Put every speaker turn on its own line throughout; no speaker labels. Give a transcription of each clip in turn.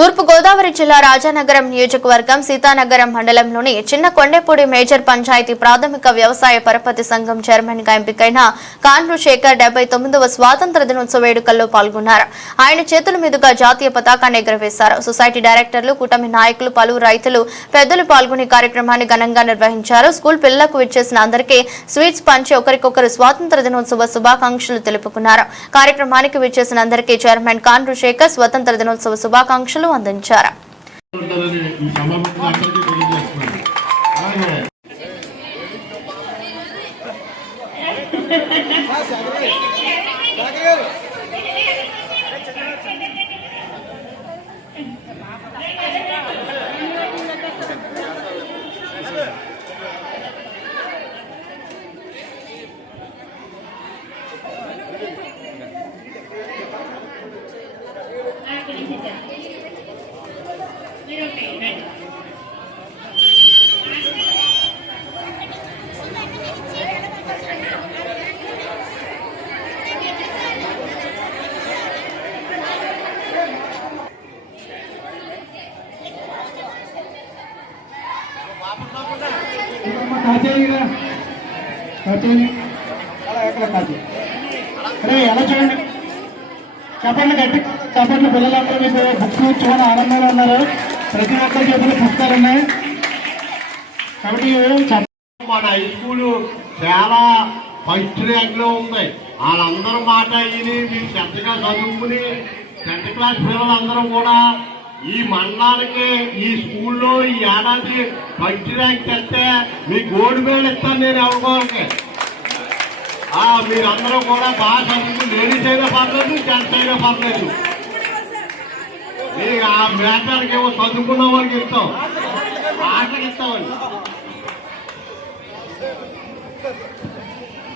తూర్పు గోదావరి జిల్లా రాజానగరం నియోజకవర్గం సీతానగరం మండలంలోని చిన్న కొండేపూడి మేజర్ పంచాయతీ ప్రాథమిక వ్యవసాయ పరపతి సంఘం చైర్మన్గా ఎంపికైన కాన్రు శేఖర్ డెబ్బై తొమ్మిదవ స్వాతంత్ర దినోత్సవ వేడుకల్లో పాల్గొన్నారు. ఆయన చేతుల మీదుగా జాతీయ పతాకాన్ని ఎగురవేశారు. సొసైటీ డైరెక్టర్లు కూటమి నాయకులు పలువురు రైతులు పెద్దలు పాల్గొని కార్యక్రమాన్ని ఘనంగా నిర్వహించారు. స్కూల్ పిల్లలకు విచ్చేసిన అందరికీ స్వీట్స్ పంచి ఒకరికొకరు స్వాతంత్ర దినోత్సవ శుభాకాంక్షలు తెలుపుకున్నారు. కార్యక్రమానికి విచ్చేసిన అందరికీ చైర్మన్ కాన్రు శేఖర్ స్వతంత్ర దినోత్సవ శుభాకాంక్షలు అందించారు.
ఎలా చూడండి చెప్పండి. గట్టి చెప్పండి పిల్లలందరూ మీకు బుక్స్ చూడండి ఆనందంగా ఉన్నారు. ప్రతి ఒక్కరి చేతులు పుస్తకాలు ఉన్నాయి. కాబట్టి
మన హై స్కూల్ చాలా ఫస్ట్ ర్యాంక్లో ఉంది. వాళ్ళందరూ మాట విని మీరు శ్రద్ధగా చదువుకుని టెన్త్ క్లాస్ పిల్లలందరూ కూడా ఈ మండలానికి ఈ స్కూల్లో ఈ ఏడాది ఫస్ట్ ర్యాంక్ తెస్తే మీ గోల్డ్ మెడల్ ఇస్తాను నేను ఎవరికోరికి మీరందరూ కూడా బాగా చదువుకుని లేడీస్ అయినా పర్లేదు జెంట్స్ అయినా పర్లేదు. ఆ మేటానికి ఏమో చదువుకున్న వాళ్ళకి ఇస్తాం. ఆటకి ఇస్తామని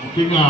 ముఖ్యంగా